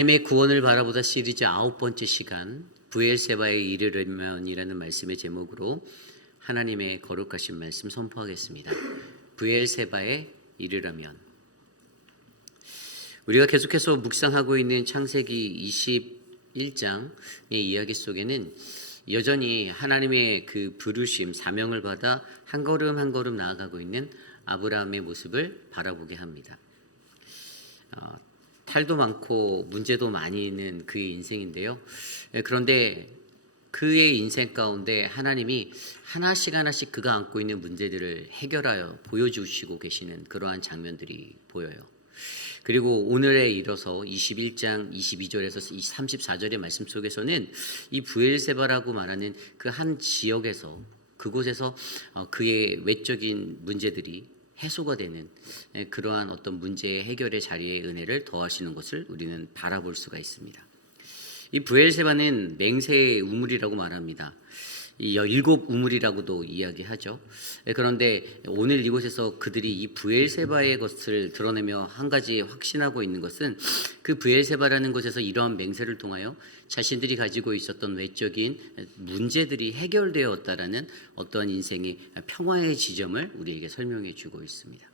하나님의 구원을 바라보다 시리즈 9번째 시간 브엘세바에 이르려면이라는 말씀의 제목으로 하나님의 거룩하신 말씀 선포하겠습니다. 브엘세바에 이르려면. 우리가 계속해서 묵상하고 있는 창세기 21장의 이야기 속에는 여전히 하나님의 그 부르심, 사명을 받아 한 걸음 한 걸음 나아가고 있는 아브라함의 모습을 바라보게 합니다. 탈도 많고 문제도 많이 있는 그의 인생인데요. 그런데 그의 인생 가운데 하나님이 하나씩 하나씩 그가 안고 있는 문제들을 해결하여 보여주시고 계시는 그러한 장면들이 보여요. 그리고 오늘에 이르러서 21장 22절에서 34절의 말씀 속에서는 이 브엘세바라고 말하는 그 한 지역에서 그곳에서 그의 외적인 문제들이 해소가 되는 그러한 어떤 문제의 해결의 자리에 은혜를 더하시는 것을 우리는 바라볼 수가 있습니다. 이 브엘세바는 맹세의 우물이라고 말합니다. 이 일곱 우물이라고도 이야기하죠. 그런데 오늘 이곳에서 그들이 이 브엘세바의 것을 드러내며 한 가지 확신하고 있는 것은 그 브엘세바라는 곳에서 이러한 맹세를 통하여 자신들이 가지고 있었던 외적인 문제들이 해결되었다라는 어떠한 인생의 평화의 지점을 우리에게 설명해 주고 있습니다.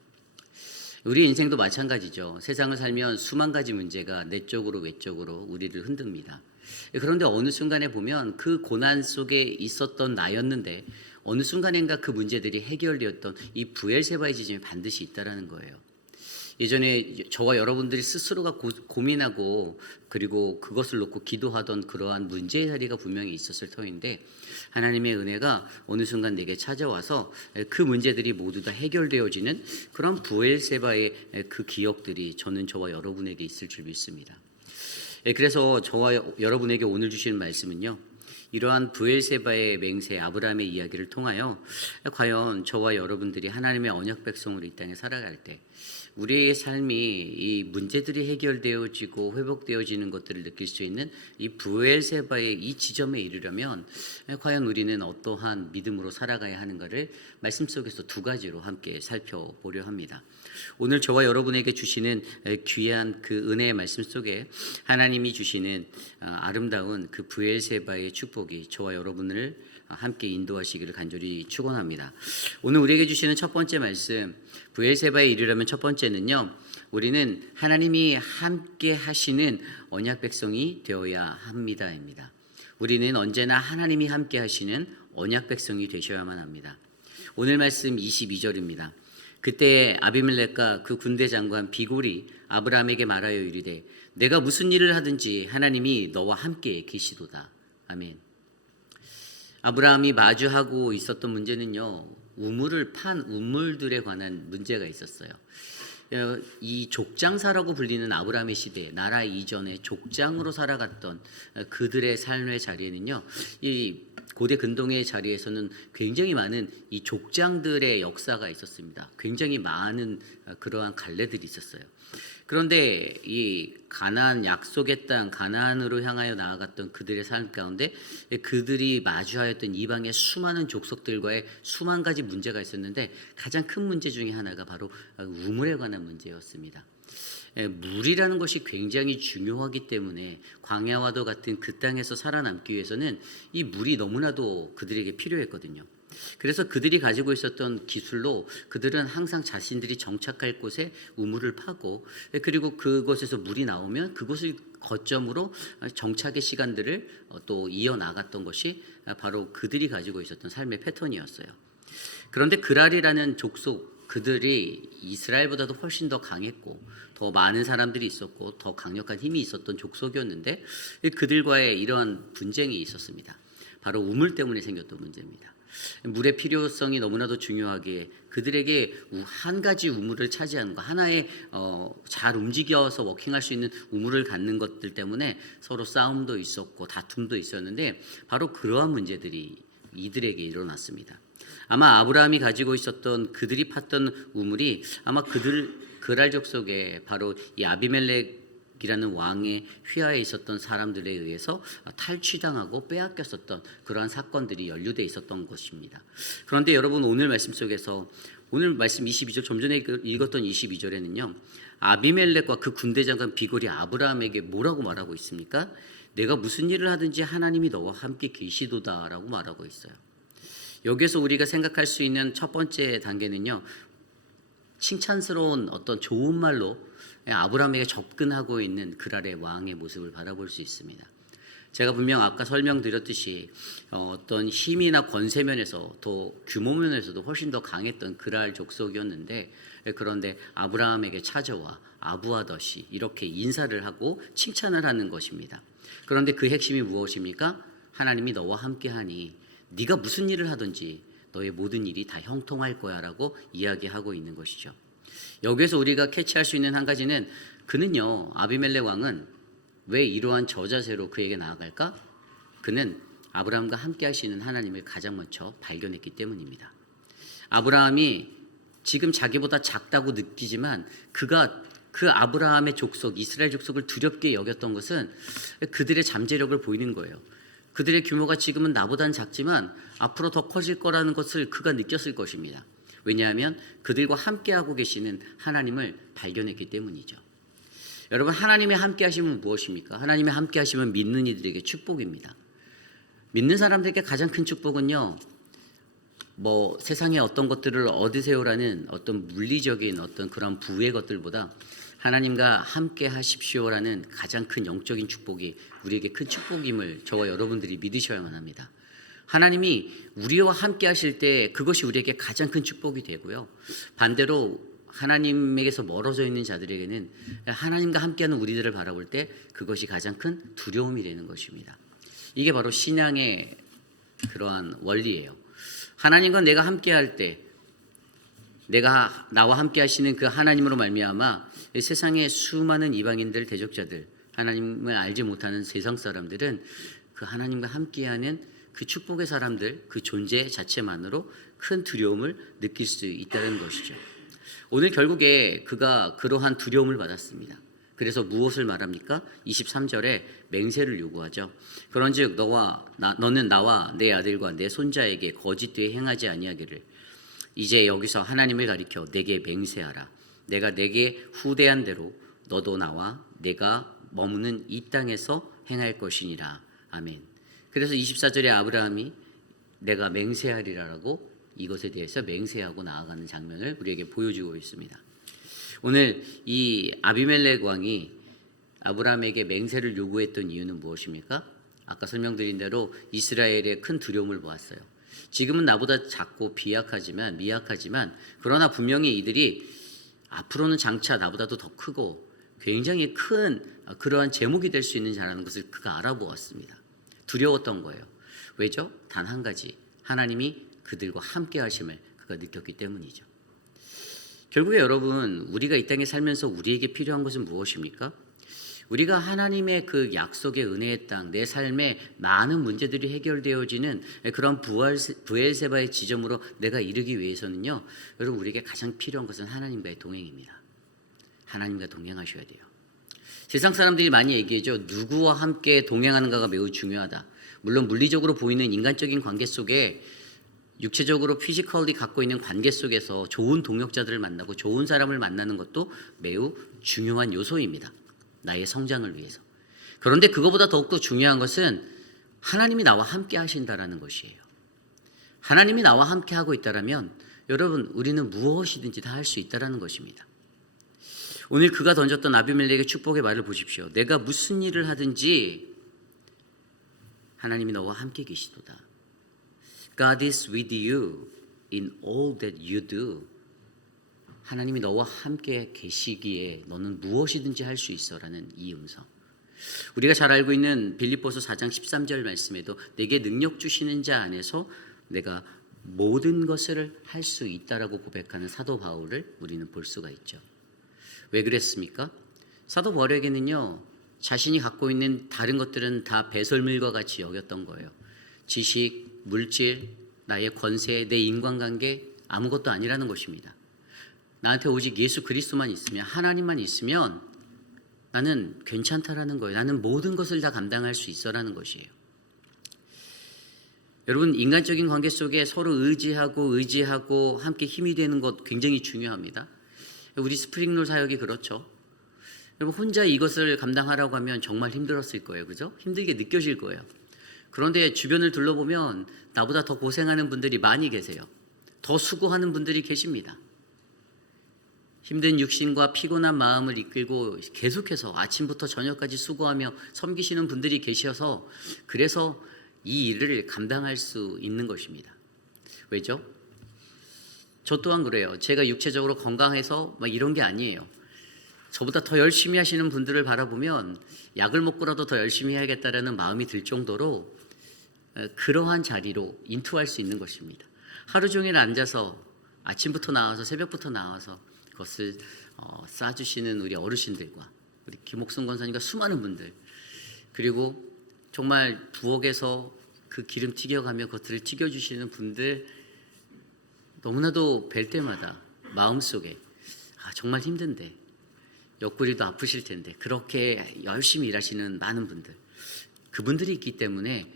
우리 인생도 마찬가지죠. 세상을 살면 수만 가지 문제가 내적으로 외적으로 우리를 흔듭니다. 그런데 어느 순간에 보면 그 고난 속에 있었던 나였는데 어느 순간인가 그 문제들이 해결되었던 이 브엘세바의 지점이 반드시 있다라는 거예요. 예전에 저와 여러분들이 스스로가 고민하고 그리고 그것을 놓고 기도하던 그러한 문제의 자리가 분명히 있었을 터인데 하나님의 은혜가 어느 순간 내게 찾아와서 그 문제들이 모두 다 해결되어지는 그런 브엘세바의 그 기억들이 저와 여러분에게 있을 줄 믿습니다. 그래서 저와 여러분에게 오늘 주시는 말씀은요, 이러한 브엘세바의 맹세 아브라함의 이야기를 통하여 과연 저와 여러분들이 하나님의 언약 백성으로 이 땅에 살아갈 때 우리의 삶이 이 문제들이 해결되어지고 회복되어지는 것들을 느낄 수 있는 이 브엘세바의 이 지점에 이르려면 과연 우리는 어떠한 믿음으로 살아가야 하는가를 말씀 속에서 두 가지로 함께 살펴보려 합니다. 오늘 저와 여러분에게 주시는 귀한 그 은혜의 말씀 속에 하나님이 주시는 아름다운 그 브엘세바의 축복이 저와 여러분을 함께 인도하시기를 간절히 축원합니다. 오늘 우리에게 주시는 첫 번째 말씀, 브엘세바에 이르려면 첫 번째는요, 우리는 하나님이 함께 하시는 언약 백성이 되어야 합니다입니다. 우리는 언제나 하나님이 함께 하시는 언약 백성이 되셔야만 합니다. 오늘 말씀 22절입니다. 그때 아비멜렉과 그 군대 장관 비골이 아브라함에게 말하여 이르되 내가 무슨 일을 하든지 하나님이 너와 함께 계시도다. 아멘. 아브라함이 마주하고 있었던 문제는요, 우물을 판 우물들에 관한 문제가 있었어요. 이 족장사라고 불리는 아브라함의 시대, 나라 이전에 족장으로 살아갔던 그들의 삶의 자리에는요, 이 고대 근동의 자리에서는 굉장히 많은 이 족장들의 역사가 있었습니다. 굉장히 많은 그러한 갈래들이 있었어요. 그런데 이 가나안 약속의 땅 가나안으로 향하여 나아갔던 그들의 삶 가운데 그들이 마주하였던 이방의 수많은 족속들과의 수만 가지 문제가 있었는데 가장 큰 문제 중에 하나가 바로 우물에 관한 문제였습니다. 물이라는 것이 굉장히 중요하기 때문에 광야와도 같은 그 땅에서 살아남기 위해서는 이 물이 너무나도 그들에게 필요했거든요. 그래서 그들이 가지고 있었던 기술로 그들은 항상 자신들이 정착할 곳에 우물을 파고 그리고 그곳에서 물이 나오면 그곳을 거점으로 정착의 시간들을 또 이어나갔던 것이 바로 그들이 가지고 있었던 삶의 패턴이었어요. 그런데 그랄이라는 족속, 그들이 이스라엘보다도 훨씬 더 강했고 더 많은 사람들이 있었고 더 강력한 힘이 있었던 족속이었는데 그들과의 이러한 분쟁이 있었습니다. 바로 우물 때문에 생겼던 문제입니다. 물의 필요성이 너무나도 중요하기에 그들에게 한 가지 우물을 차지하는 것, 하나의 잘 움직여서 워킹할 수 있는 우물을 갖는 것들 때문에 서로 싸움도 있었고 다툼도 있었는데 바로 그러한 문제들이 이들에게 일어났습니다. 아마 아브라함이 가지고 있었던 그들이 팠던 우물이 아마 그랄 족속에 바로 이 아비멜렉이라는 왕의 휘하에 있었던 사람들에 의해서 탈취당하고 빼앗겼었던 그러한 사건들이 연루되어 있었던 것입니다. 그런데 여러분 오늘 말씀 속에서 오늘 말씀 22절 좀 전에 읽었던 22절에는요. 아비멜렉과 그 군대 장관 비골이 아브라함에게 뭐라고 말하고 있습니까? 내가 무슨 일을 하든지 하나님이 너와 함께 계시도다라고 말하고 있어요. 여기에서 우리가 생각할 수 있는 첫 번째 단계는요, 칭찬스러운 어떤 좋은 말로 아브라함에게 접근하고 있는 그랄의 왕의 모습을 바라볼 수 있습니다. 제가 분명 아까 설명드렸듯이 어떤 힘이나 권세 면에서 더 규모 면에서도 훨씬 더 강했던 그랄 족속이었는데, 그런데 아브라함에게 찾아와 아부하더시 이렇게 인사를 하고 칭찬을 하는 것입니다. 그런데 그 핵심이 무엇입니까? 하나님이 너와 함께하니 네가 무슨 일을 하든지 너의 모든 일이 다 형통할 거야 라고 이야기하고 있는 것이죠. 여기에서 우리가 캐치할 수 있는 한 가지는, 그는요, 아비멜렉 왕은 왜 이러한 저자세로 그에게 나아갈까? 그는 아브라함과 함께 하시는 하나님을 가장 먼저 발견했기 때문입니다. 아브라함이 지금 자기보다 작다고 느끼지만 그가 그 아브라함의 족속, 이스라엘 족속을 두렵게 여겼던 것은 그들의 잠재력을 보이는 거예요. 그들의 규모가 지금은 나보다는 작지만 앞으로 더 커질 거라는 것을 그가 느꼈을 것입니다. 왜냐하면 그들과 함께하고 계시는 하나님을 발견했기 때문이죠. 여러분, 하나님이 함께 하시면 무엇입니까? 하나님이 함께 하시면 믿는 이들에게 축복입니다. 믿는 사람들에게 가장 큰 축복은요, 세상의 어떤 것들을 얻으세요라는 어떤 물리적인 어떤 그런 부의 것들보다 하나님과 함께 하십시오라는 가장 큰 영적인 축복이 우리에게 큰 축복임을 저와 여러분들이 믿으셔야만 합니다. 하나님이 우리와 함께 하실 때 그것이 우리에게 가장 큰 축복이 되고요. 반대로 하나님에게서 멀어져 있는 자들에게는 하나님과 함께하는 우리들을 바라볼 때 그것이 가장 큰 두려움이 되는 것입니다. 이게 바로 신앙의 그러한 원리예요. 하나님과 내가 함께할 때, 내가 나와 함께 하시는 그 하나님으로 말미암아 세상의 수많은 이방인들, 대적자들, 하나님을 알지 못하는 세상 사람들은 그 하나님과 함께하는 그 축복의 사람들, 그 존재 자체만으로 큰 두려움을 느낄 수 있다는 것이죠. 오늘 결국에 그가 그러한 두려움을 받았습니다. 그래서 무엇을 말합니까? 23절에 맹세를 요구하죠. 그런즉 너는 나와 내 아들과 내 손자에게 거짓되이 행하지 아니하기를 이제 여기서 하나님을 가리켜 내게 맹세하라. 내가 내게 후대한 대로 너도 나와 내가 머무는 이 땅에서 행할 것이니라. 아멘. 그래서 24절에 아브라함이 내가 맹세하리라라고 이것에 대해서 맹세하고 나아가는 장면을 우리에게 보여주고 있습니다. 오늘 이 아비멜렉 왕이 아브라함에게 맹세를 요구했던 이유는 무엇입니까? 아까 설명드린 대로 이스라엘의 큰 두려움을 보았어요. 지금은 나보다 작고 미약하지만 그러나 분명히 이들이 앞으로는 장차 나보다도 더 크고 굉장히 큰 그러한 제목이 될 수 있는 자라는 것을 그가 알아보았습니다. 두려웠던 거예요. 왜죠? 단 한 가지, 하나님이 그들과 함께 하심을 그가 느꼈기 때문이죠. 결국에 여러분, 우리가 이 땅에 살면서 우리에게 필요한 것은 무엇입니까? 우리가 하나님의 그 약속의 은혜의 땅, 내 삶에 많은 문제들이 해결되어지는 그런 브엘세바의 지점으로 내가 이르기 위해서는요, 여러분, 우리에게 가장 필요한 것은 하나님과의 동행입니다. 하나님과 동행하셔야 돼요. 세상 사람들이 많이 얘기하죠. 누구와 함께 동행하는가가 매우 중요하다. 물론 물리적으로 보이는 인간적인 관계 속에 육체적으로 피지컬리 갖고 있는 관계 속에서 좋은 동역자들을 만나고 좋은 사람을 만나는 것도 매우 중요한 요소입니다. 나의 성장을 위해서. 그런데 그거보다 더욱더 중요한 것은 하나님이 나와 함께 하신다라는 것이에요. 하나님이 나와 함께 하고 있다라면 여러분, 우리는 무엇이든지 다 할 수 있다라는 것입니다. 오늘 그가 던졌던 아비멜렉의 축복의 말을 보십시오. 내가 무슨 일을 하든지 하나님이 너와 함께 계시도다. God is with you in all that you do. 하나님이 너와 함께 계시기에 너는 무엇이든지 할 수 있어라는 이 음성. 우리가 잘 알고 있는 빌립보서 4장 13절 말씀에도 내게 능력 주시는 자 안에서 내가 모든 것을 할 수 있다라고 고백하는 사도 바울을 우리는 볼 수가 있죠. 왜 그랬습니까? 사도 바울에게는요, 자신이 갖고 있는 다른 것들은 다 배설물과 같이 여겼던 거예요. 지식, 물질, 나의 권세, 내 인간관계 아무것도 아니라는 것입니다. 나한테 오직 예수 그리스도만 있으면, 하나님만 있으면 나는 괜찮다라는 거예요. 나는 모든 것을 다 감당할 수 있어라는 것이에요. 여러분, 인간적인 관계 속에 서로 의지하고 함께 힘이 되는 것 굉장히 중요합니다. 우리 스프링롤 사역이 그렇죠. 여러분 혼자 이것을 감당하라고 하면 정말 힘들었을 거예요. 그죠? 힘들게 느껴질 거예요. 그런데 주변을 둘러보면 나보다 더 고생하는 분들이 많이 계세요. 더 수고하는 분들이 계십니다. 힘든 육신과 피곤한 마음을 이끌고 계속해서 아침부터 저녁까지 수고하며 섬기시는 분들이 계셔서 그래서 이 일을 감당할 수 있는 것입니다. 왜죠? 저 또한 그래요. 제가 육체적으로 건강해서 막 이런 게 아니에요. 저보다 더 열심히 하시는 분들을 바라보면 약을 먹고라도 더 열심히 해야겠다라는 마음이 들 정도로 그러한 자리로 인투할 수 있는 것입니다. 하루 종일 앉아서 아침부터 나와서 새벽부터 나와서 그것을 싸주시는 우리 어르신들과 우리 김옥순 권사님과 수많은 분들, 그리고 정말 부엌에서 그 기름 튀겨가며 그것들을 튀겨주시는 분들, 너무나도 뵐 때마다 마음속에 정말 힘든데, 옆구리도 아프실 텐데 그렇게 열심히 일하시는 많은 분들, 그분들이 있기 때문에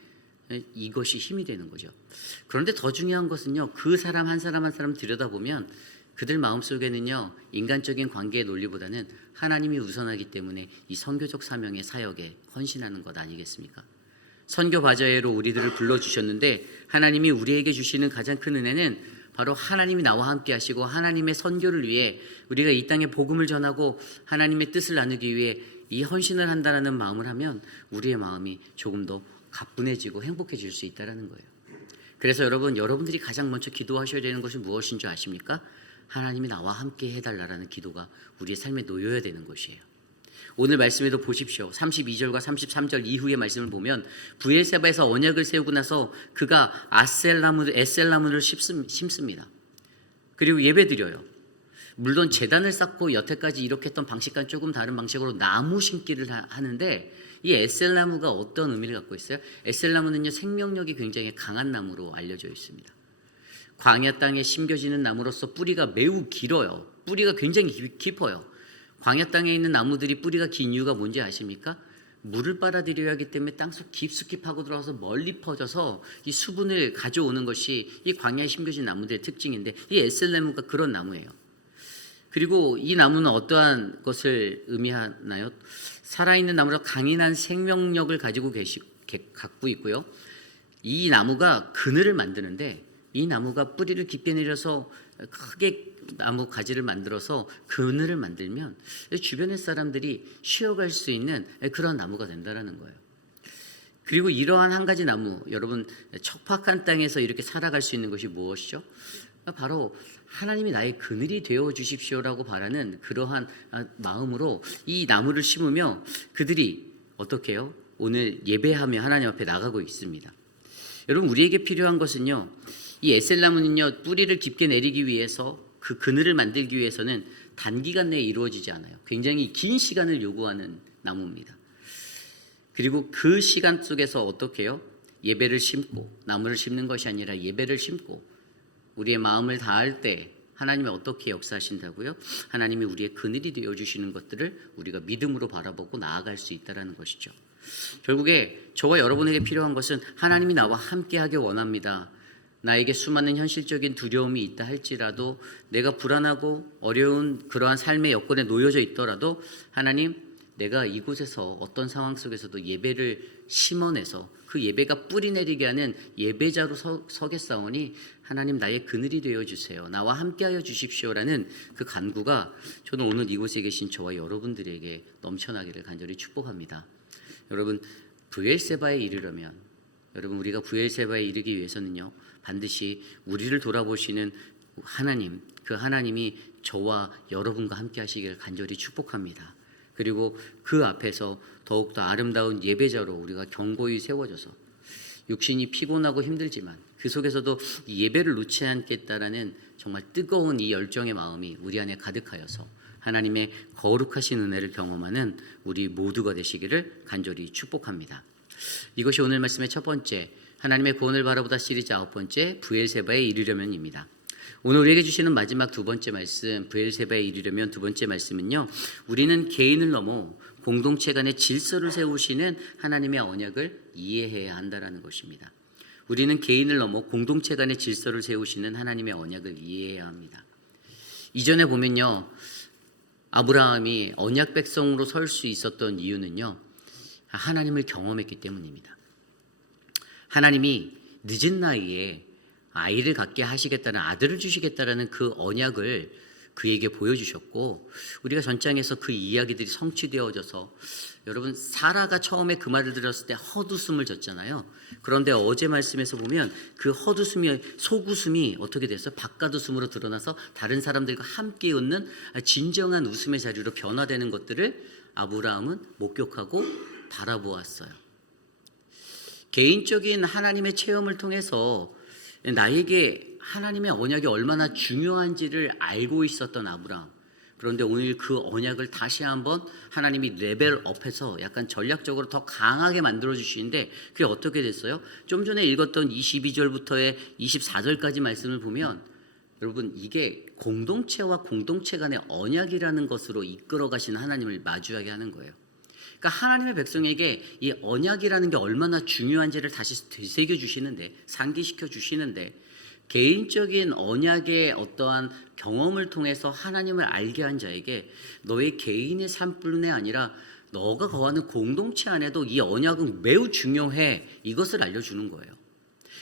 이것이 힘이 되는 거죠. 그런데 더 중요한 것은요, 그 사람 한 사람 한 사람 들여다보면 그들 마음속에는요, 인간적인 관계의 논리보다는 하나님이 우선하기 때문에 이 선교적 사명의 사역에 헌신하는 것 아니겠습니까? 선교 바자회로 우리들을 불러주셨는데 하나님이 우리에게 주시는 가장 큰 은혜는 바로 하나님이 나와 함께 하시고 하나님의 선교를 위해 우리가 이 땅에 복음을 전하고 하나님의 뜻을 나누기 위해 이 헌신을 한다는 마음을 하면 우리의 마음이 조금 더 가뿐해지고 행복해질 수 있다는 거예요. 그래서 여러분들이 가장 먼저 기도하셔야 되는 것이 무엇인 줄 아십니까? 하나님이 나와 함께 해달라는 기도가 우리의 삶에 놓여야 되는 것이에요. 오늘 말씀에도 보십시오. 32절과 33절 이후의 말씀을 보면 브엘세바에서 언약을 세우고 나서 그가 에셀나무를 심습니다. 그리고 예배드려요. 물론 제단을 쌓고 여태까지 이렇게 했던 방식과는 조금 다른 방식으로 나무 심기를 하는데, 이 에셀나무가 어떤 의미를 갖고 있어요? 에셀나무는요, 생명력이 굉장히 강한 나무로 알려져 있습니다. 광야 땅에 심겨지는 나무로서 뿌리가 매우 길어요. 뿌리가 굉장히 깊어요. 광야 땅에 있는 나무들이 뿌리가 긴 이유가 뭔지 아십니까? 물을 빨아들여야 하기 때문에 땅속 깊숙이 파고 들어가서 멀리 퍼져서 이 수분을 가져오는 것이 이 광야에 심겨진 나무들의 특징인데, 이 에셀나무가 그런 나무예요. 그리고 이 나무는 어떠한 것을 의미하나요? 살아있는 나무로 강인한 생명력을 갖고 있고요. 이 나무가 그늘을 만드는데, 이 나무가 뿌리를 깊게 내려서 크게 나무 가지를 만들어서 그늘을 만들면 주변의 사람들이 쉬어갈 수 있는 그런 나무가 된다는 거예요. 그리고 이러한 한 가지 나무, 여러분 척박한 땅에서 이렇게 살아갈 수 있는 것이 무엇이죠? 바로 하나님이 나의 그늘이 되어 주십시오라고 바라는 그러한 마음으로 이 나무를 심으며 그들이 어떻게 해요? 오늘 예배하며 하나님 앞에 나가고 있습니다. 여러분, 우리에게 필요한 것은요, 이 에셀나무는요, 뿌리를 깊게 내리기 위해서, 그 그늘을 만들기 위해서는 단기간 내에 이루어지지 않아요. 굉장히 긴 시간을 요구하는 나무입니다. 그리고 그 시간 속에서 어떻게 해요? 예배를 심고, 나무를 심는 것이 아니라 예배를 심고 우리의 마음을 다할 때 하나님이 어떻게 역사하신다고요? 하나님이 우리의 그늘이 되어주시는 것들을 우리가 믿음으로 바라보고 나아갈 수 있다는 것이죠. 결국에 저와 여러분에게 필요한 것은 하나님이 나와 함께하길 원합니다. 나에게 수많은 현실적인 두려움이 있다 할지라도, 내가 불안하고 어려운 그러한 삶의 여건에 놓여져 있더라도 하나님, 내가 이곳에서 어떤 상황 속에서도 예배를 심어내서 그 예배가 뿌리 내리게 하는 예배자로 서겠사오니 하나님, 나의 그늘이 되어주세요. 나와 함께하여 주십시오라는 그 간구가 저는 오늘 이곳에 계신 저와 여러분들에게 넘쳐나기를 간절히 축복합니다. 여러분, 브엘세바에 이르려면, 여러분 우리가 브엘세바에 이르기 위해서는요, 반드시 우리를 돌아보시는 하나님, 그 하나님이 저와 여러분과 함께 하시기를 간절히 축복합니다. 그리고 그 앞에서 더욱더 아름다운 예배자로 우리가 견고히 세워져서 육신이 피곤하고 힘들지만 그 속에서도 이 예배를 놓지 않겠다라는 정말 뜨거운 이 열정의 마음이 우리 안에 가득하여서 하나님의 거룩하신 은혜를 경험하는 우리 모두가 되시기를 간절히 축복합니다. 이것이 오늘 말씀의 첫 번째, 하나님의 구원을 바라보다 시리즈 9번째, 브엘세바에 이르려면입니다. 오늘 우리에게 주시는 마지막 두 번째 말씀, 브엘세바에 이르려면 두 번째 말씀은요, 우리는 개인을 넘어 공동체 간의 질서를 세우시는 하나님의 언약을 이해해야 한다는 것입니다. 우리는 개인을 넘어 공동체 간의 질서를 세우시는 하나님의 언약을 이해해야 합니다. 이전에 보면요, 아브라함이 언약 백성으로 설 수 있었던 이유는요, 하나님을 경험했기 때문입니다. 하나님이 늦은 나이에 아이를 갖게 하시겠다는, 아들을 주시겠다라는 그 언약을 그에게 보여주셨고, 우리가 전장에서 그 이야기들이 성취되어져서, 여러분 사라가 처음에 그 말을 들었을 때 헛웃음을 졌잖아요. 그런데 어제 말씀에서 보면 그 헛웃음이, 속웃음이 어떻게 됐어요? 바깥웃음으로 드러나서 다른 사람들과 함께 웃는 진정한 웃음의 자리로 변화되는 것들을 아브라함은 목격하고 바라보았어요. 개인적인 하나님의 체험을 통해서 나에게 하나님의 언약이 얼마나 중요한지를 알고 있었던 아브라함. 그런데 오늘 그 언약을 다시 한번 하나님이 레벨업해서 약간 전략적으로 더 강하게 만들어 주시는데, 그게 어떻게 됐어요? 좀 전에 읽었던 22절부터의 24절까지 말씀을 보면, 여러분 이게 공동체와 공동체 간의 언약이라는 것으로 이끌어 가신 하나님을 마주하게 하는 거예요. 그러니까 하나님의 백성에게 이 언약이라는 게 얼마나 중요한지를 다시 되새겨 주시는데, 상기시켜 주시는데, 개인적인 언약의 어떠한 경험을 통해서 하나님을 알게 한 자에게 너의 개인의 삶뿐만 아니라 너가 거하는 공동체 안에도 이 언약은 매우 중요해, 이것을 알려주는 거예요.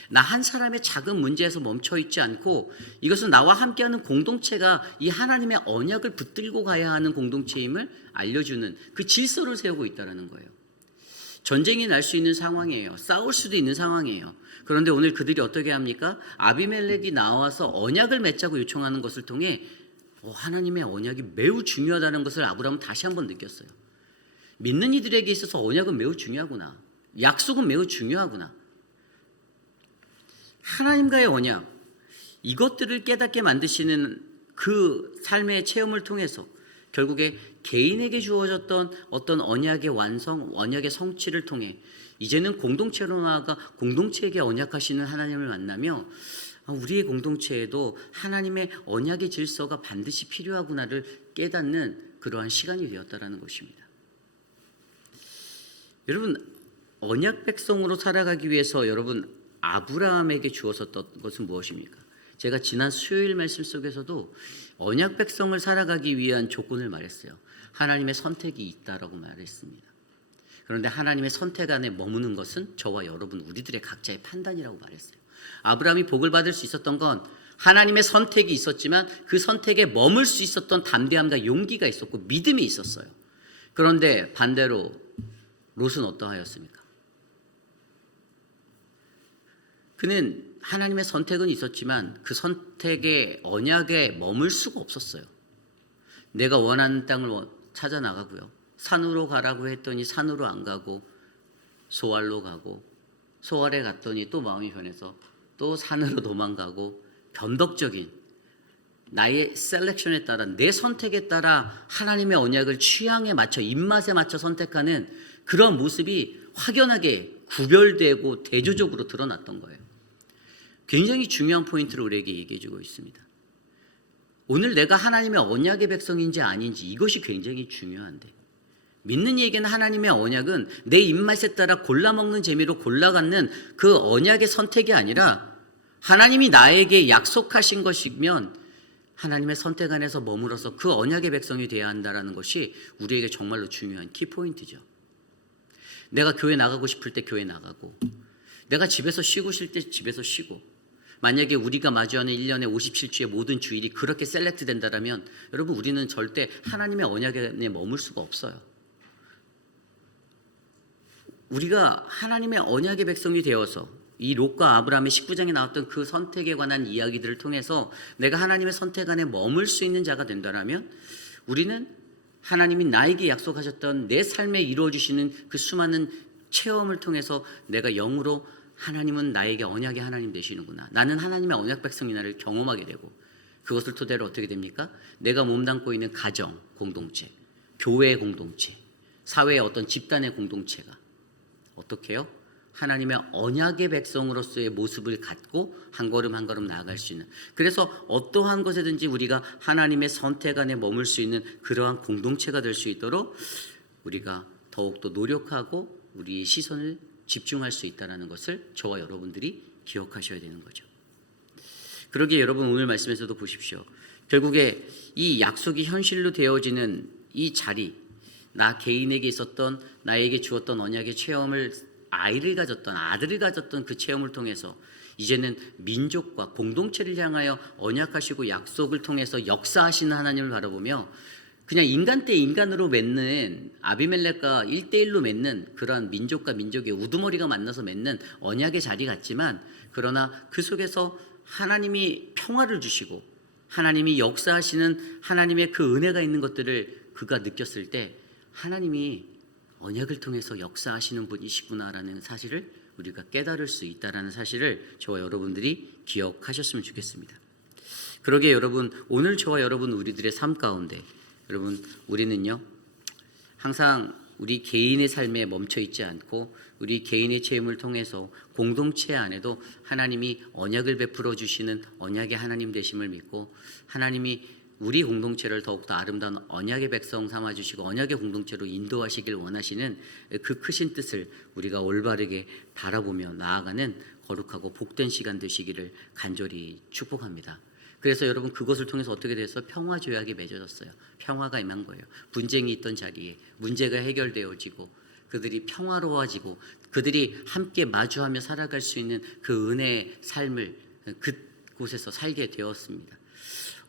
나 한 사람의 작은 문제에서 멈춰있지 않고 이것은 나와 함께하는 공동체가 이 하나님의 언약을 붙들고 가야 하는 공동체임을 알려주는 그 질서를 세우고 있다는 거예요. 전쟁이 날 수 있는 상황이에요. 싸울 수도 있는 상황이에요. 그런데 오늘 그들이 어떻게 합니까? 아비멜렉이 나와서 언약을 맺자고 요청하는 것을 통해 하나님의 언약이 매우 중요하다는 것을 아브라함은 다시 한번 느꼈어요. 믿는 이들에게 있어서 언약은 매우 중요하구나. 약속은 매우 중요하구나. 하나님과의 언약, 이것들을 깨닫게 만드시는 그 삶의 체험을 통해서 결국에 개인에게 주어졌던 어떤 언약의 완성, 언약의 성취를 통해 이제는 공동체로 나아가 공동체에게 언약하시는 하나님을 만나며 우리의 공동체에도 하나님의 언약의 질서가 반드시 필요하구나를 깨닫는 그러한 시간이 되었다라는 것입니다. 여러분, 언약 백성으로 살아가기 위해서 여러분 아브라함에게 주어졌던 것은 무엇입니까? 제가 지난 수요일 말씀 속에서도 언약 백성을 살아가기 위한 조건을 말했어요. 하나님의 선택이 있다라고 말했습니다. 그런데 하나님의 선택 안에 머무는 것은 저와 여러분 우리들의 각자의 판단이라고 말했어요. 아브라함이 복을 받을 수 있었던 건 하나님의 선택이 있었지만 그 선택에 머물 수 있었던 담대함과 용기가 있었고 믿음이 있었어요. 그런데 반대로 롯은 어떠하였습니까? 그는 하나님의 선택은 있었지만 그 선택의 언약에 머물 수가 없었어요. 내가 원하는 땅을 찾아 나가고요. 산으로 가라고 했더니 산으로 안 가고 소알로 가고, 소알에 갔더니 또 마음이 변해서 또 산으로 도망가고, 변덕적인 나의 셀렉션에 따라, 내 선택에 따라 하나님의 언약을 취향에 맞춰, 입맛에 맞춰 선택하는 그런 모습이 확연하게 구별되고 대조적으로 드러났던 거예요. 굉장히 중요한 포인트를 우리에게 얘기해 주고 있습니다. 오늘 내가 하나님의 언약의 백성인지 아닌지, 이것이 굉장히 중요한데, 믿는 이에게는 하나님의 언약은 내 입맛에 따라 골라먹는 재미로 골라갖는 그 언약의 선택이 아니라 하나님이 나에게 약속하신 것이면 하나님의 선택 안에서 머물러서 그 언약의 백성이 되어야 한다는 것이 우리에게 정말로 중요한 키포인트죠. 내가 교회 나가고 싶을 때 교회 나가고, 내가 집에서 쉬고 싶을 때 집에서 쉬고, 만약에 우리가 마주하는 1년에 57주의 모든 주일이 그렇게 셀렉트 된다면 여러분 우리는 절대 하나님의 언약에 머물 수가 없어요. 우리가 하나님의 언약의 백성이 되어서 이 롯과 아브라함의 19장에 나왔던 그 선택에 관한 이야기들을 통해서 내가 하나님의 선택 안에 머물 수 있는 자가 된다면 우리는 하나님이 나에게 약속하셨던 내 삶에 이루어주시는 그 수많은 체험을 통해서 내가 영으로 하나님은 나에게 언약의 하나님 되시는구나, 나는 하나님의 언약 백성이나를 경험하게 되고, 그것을 토대로 어떻게 됩니까? 내가 몸담고 있는 가정 공동체, 교회의 공동체, 사회의 어떤 집단의 공동체가 어떻게 해요? 하나님의 언약의 백성으로서의 모습을 갖고 한 걸음 한 걸음 나아갈 수 있는, 그래서 어떠한 것에든지 우리가 하나님의 선택 안에 머물 수 있는 그러한 공동체가 될 수 있도록 우리가 더욱더 노력하고 우리의 시선을 집중할 수 있다는 것을 저와 여러분들이 기억하셔야 되는 거죠. 그러기에 여러분 오늘 말씀에서도 보십시오. 결국에 이 약속이 현실로 되어지는 이 자리, 나 개인에게 있었던, 나에게 주었던 언약의 체험을 아이를 가졌던, 아들을 가졌던 그 체험을 통해서 이제는 민족과 공동체를 향하여 언약하시고 약속을 통해서 역사하시는 하나님을 바라보며 그냥 인간 대 인간으로 맺는, 아비멜렉과 1대1로 맺는 그러한 민족과 민족의 우두머리가 만나서 맺는 언약의 자리 같지만, 그러나 그 속에서 하나님이 평화를 주시고 하나님이 역사하시는 하나님의 그 은혜가 있는 것들을 그가 느꼈을 때 하나님이 언약을 통해서 역사하시는 분이시구나라는 사실을 우리가 깨달을 수 있다라는 사실을 저와 여러분들이 기억하셨으면 좋겠습니다. 그러기에 여러분, 오늘 저와 여러분 우리들의 삶 가운데 여러분, 우리는요 항상 우리 개인의 삶에 멈춰 있지 않고 우리 개인의 체험을 통해서 공동체 안에도 하나님이 언약을 베풀어 주시는 언약의 하나님 되심을 믿고, 하나님이 우리 공동체를 더욱더 아름다운 언약의 백성 삼아주시고 언약의 공동체로 인도하시길 원하시는 그 크신 뜻을 우리가 올바르게 바라보며 나아가는 거룩하고 복된 시간 되시기를 간절히 축복합니다. 그래서 여러분, 그것을 통해서 어떻게 돼서 평화 조약이 맺어졌어요. 평화가 임한 거예요. 분쟁이 있던 자리에 문제가 해결되어지고 그들이 평화로워지고 그들이 함께 마주하며 살아갈 수 있는 그 은혜의 삶을 그곳에서 살게 되었습니다.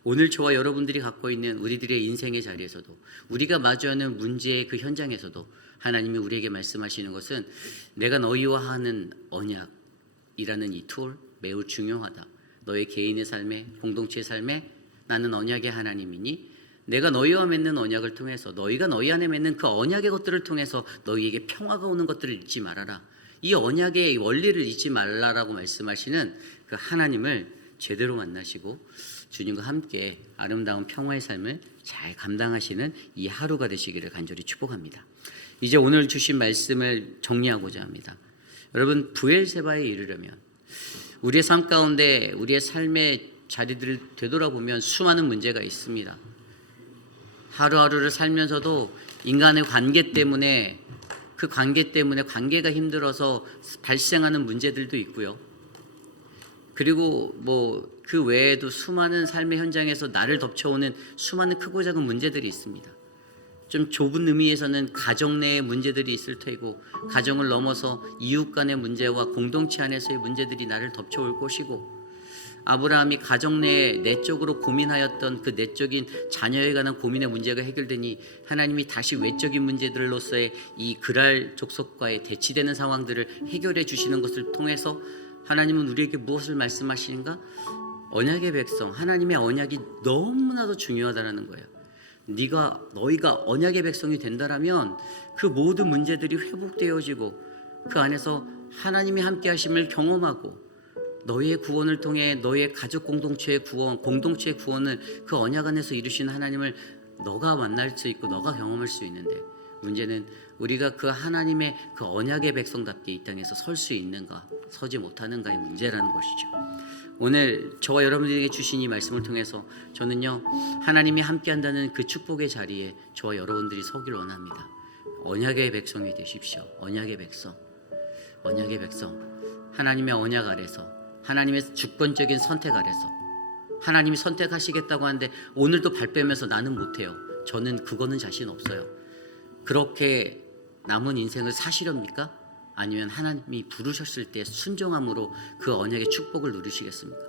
오늘 저와 여러분들이 갖고 있는 우리들의 인생의 자리에서도, 우리가 마주하는 문제의 그 현장에서도 하나님이 우리에게 말씀하시는 것은, 내가 너희와 하는 언약이라는 이 툴 매우 중요하다. 너의 개인의 삶에, 공동체의 삶에 나는 언약의 하나님이니 내가 너희와 맺는 언약을 통해서, 너희가 너희 안에 맺는 그 언약의 것들을 통해서 너희에게 평화가 오는 것들을 잊지 말아라. 이 언약의 원리를 잊지 말라라고 말씀하시는 그 하나님을 제대로 만나시고 주님과 함께 아름다운 평화의 삶을 잘 감당하시는 이 하루가 되시기를 간절히 축복합니다. 이제 오늘 주신 말씀을 정리하고자 합니다. 여러분, 부엘세바에 이르려면 우리의 삶 가운데 우리의 삶의 자리들을 되돌아보면 수많은 문제가 있습니다. 하루하루를 살면서도 인간의 관계 때문에, 그 관계 때문에 관계가 힘들어서 발생하는 문제들도 있고요. 그리고 그 외에도 수많은 삶의 현장에서 나를 덮쳐오는 수많은 크고 작은 문제들이 있습니다. 좀 좁은 의미에서는 가정 내의 문제들이 있을 테고, 가정을 넘어서 이웃 간의 문제와 공동체 안에서의 문제들이 나를 덮쳐올 것이고, 아브라함이 가정 내에 내적으로 고민하였던 그 내적인 자녀에 관한 고민의 문제가 해결되니 하나님이 다시 외적인 문제들로서의 이 그랄 족속과의 대치되는 상황들을 해결해 주시는 것을 통해서 하나님은 우리에게 무엇을 말씀하시는가? 언약의 백성, 하나님의 언약이 너무나도 중요하다는 거예요. 너희가 언약의 백성이 된다라면 그 모든 문제들이 회복되어지고 그 안에서 하나님이 함께 하심을 경험하고, 너희의 구원을 통해 너희의 가족 공동체의 구원, 공동체의 구원을 그 언약 안에서 이루신 하나님을 너가 만날 수 있고 너가 경험할 수 있는데, 문제는 우리가 그 하나님의 그 언약의 백성답게 이 땅에서 설 수 있는가, 서지 못하는가의 문제라는 것이죠. 오늘 저와 여러분들에게 주신 이 말씀을 통해서 저는요, 하나님이 함께한다는 그 축복의 자리에 저와 여러분들이 서길 원합니다. 언약의 백성이 되십시오. 언약의 백성, 언약의 백성, 하나님의 언약 아래서, 하나님의 주권적인 선택 아래서, 하나님이 선택하시겠다고 하는데 오늘도 발 빼면서 나는 못해요. 저는 그거는 자신 없어요. 그렇게 남은 인생을 사시렵니까? 아니면 하나님이 부르셨을 때 순종함으로 그 언약의 축복을 누리시겠습니까?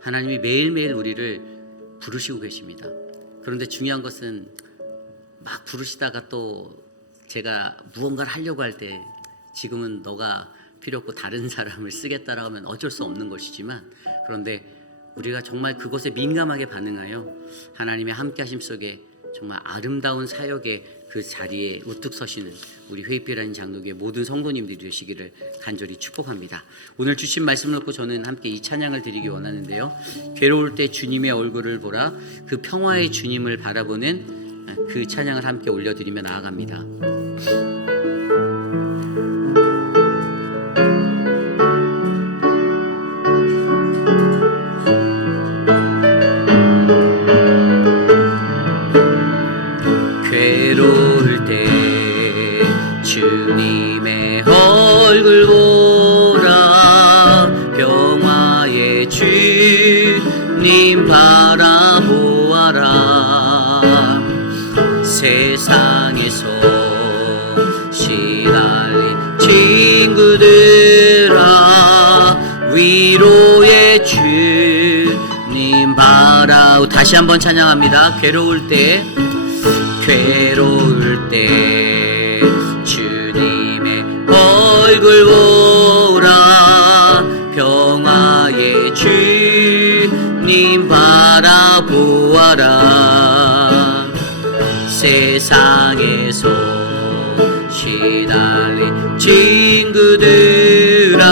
하나님이 매일매일 우리를 부르시고 계십니다. 그런데 중요한 것은 막 부르시다가 또 제가 무언가를 하려고 할 때 지금은 너가 필요 없고 다른 사람을 쓰겠다라고 하면 어쩔 수 없는 것이지만, 그런데 우리가 정말 그것에 민감하게 반응하여 하나님의 함께하심 속에 정말 아름다운 사역의 그 자리에 우뚝 서시는 우리 회의필하는 장로교의 모든 성도님들이 되시기를 간절히 축복합니다. 오늘 주신 말씀을 놓고 저는 함께 이 찬양을 드리기 원하는데요. 괴로울 때 주님의 얼굴을 보라, 그 평화의 주님을 바라보는 그 찬양을 함께 올려드리며 나아갑니다. 괴로울 때 주님의 얼굴 보라, 평화의 주님 바라 세상에서 시달린 친구들아 위로의 주님 바라오. 다시 한번 찬양합니다. 괴로울 때 주님의 얼굴 보라. 평화의 주님 바라보아라. 세상에서 시달린 친구들아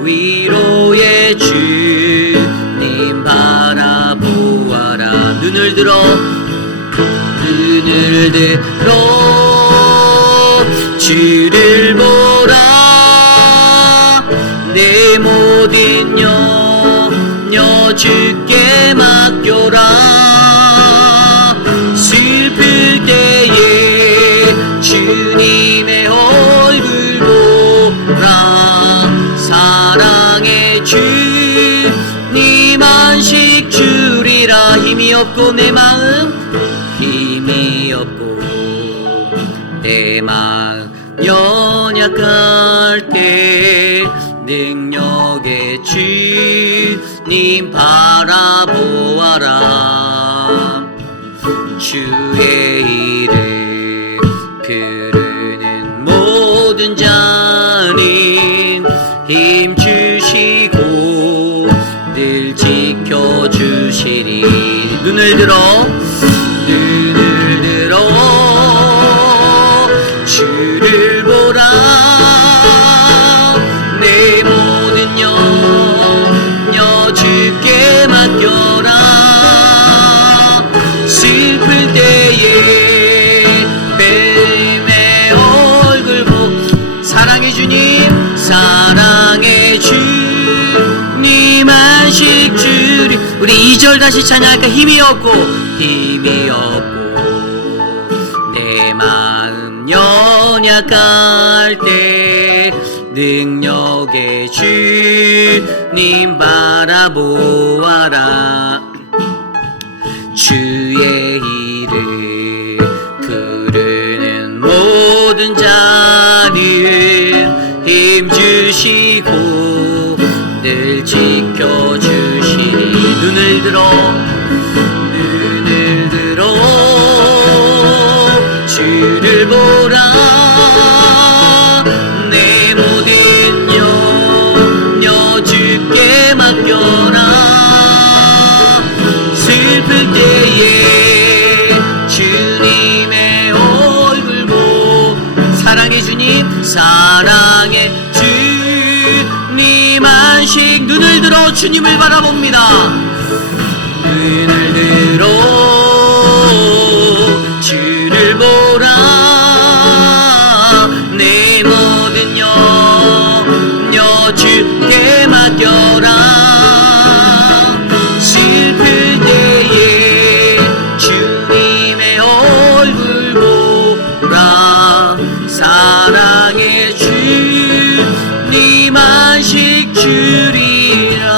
위로의 주님 바라보아라. 눈을 들어 주를 보라. 내 모든 염려 주께 맡겨라. 슬플 때에 주님의 얼굴 보라. 사랑의 주님 안식 주리라. 힘이 없고 내 마음 힘이 없고 내 마음 연약할 때 능력의 주님 바라보아라. 주의 이름 부르는 모든 자는 힘 주시고 늘 지켜주시리. 눈을 들어 주를 보라. 내 모든 염려 주께 맡겨라. 슬플 때에 뱀의 얼굴 보. 사랑의 주님 사랑의 주님 안식 주리. 우리 2절 다시 찬양할까? 힘이 없고 내 마음 연약할 때 능력의 주님 바라보아라. 주의 이름 부르는 모든 자는 힘 주시고 늘 지켜주시니. 눈을 들어 주를 보라. 내 모든 염려 주께 맡겨라. 슬플 때에 주님의 얼굴 보라. 사랑의 주님 사랑의 주님 안식. 눈을 들어 주님을 바라봅니다. 눈을 들어 주를 보라. 내 모든 염려 주께 맡겨라. 슬플 때에 주님의 얼굴 보라. 사랑의 주님 안식 주리라.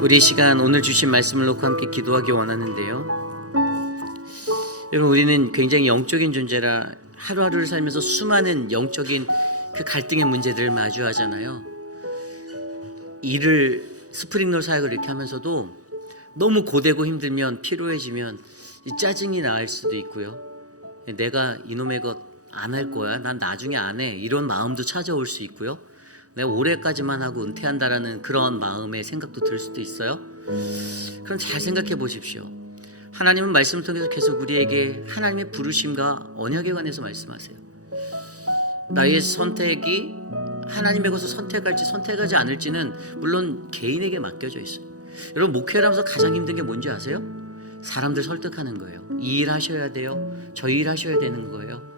우리 시간 오늘 주신 말씀을 놓고 함께 기도하기 원하는데요. 여러분, 우리는 굉장히 영적인 존재라 하루하루를 살면서 수많은 영적인 그 갈등의 문제들을 마주하잖아요. 일을 스프링롤 사역을 이렇게 하면서도 너무 고되고 힘들면 피로해지면 짜증이 날 수도 있고요. 내가 이놈의 것 안 할 거야, 난 나중에 안 해, 이런 마음도 찾아올 수 있고요. 내가 올해까지만 하고 은퇴한다라는 그런 마음의 생각도 들 수도 있어요. 그럼 잘 생각해 보십시오. 하나님은 말씀을 통해서 계속 우리에게 하나님의 부르심과 언약에 관해서 말씀하세요. 나의 선택이 하나님의 것을 선택할지 선택하지 않을지는 물론 개인에게 맡겨져 있어요. 여러분, 목회를 하면서 가장 힘든 게 뭔지 아세요? 사람들 설득하는 거예요. 이 일 하셔야 돼요, 저 일 하셔야 되는 거예요.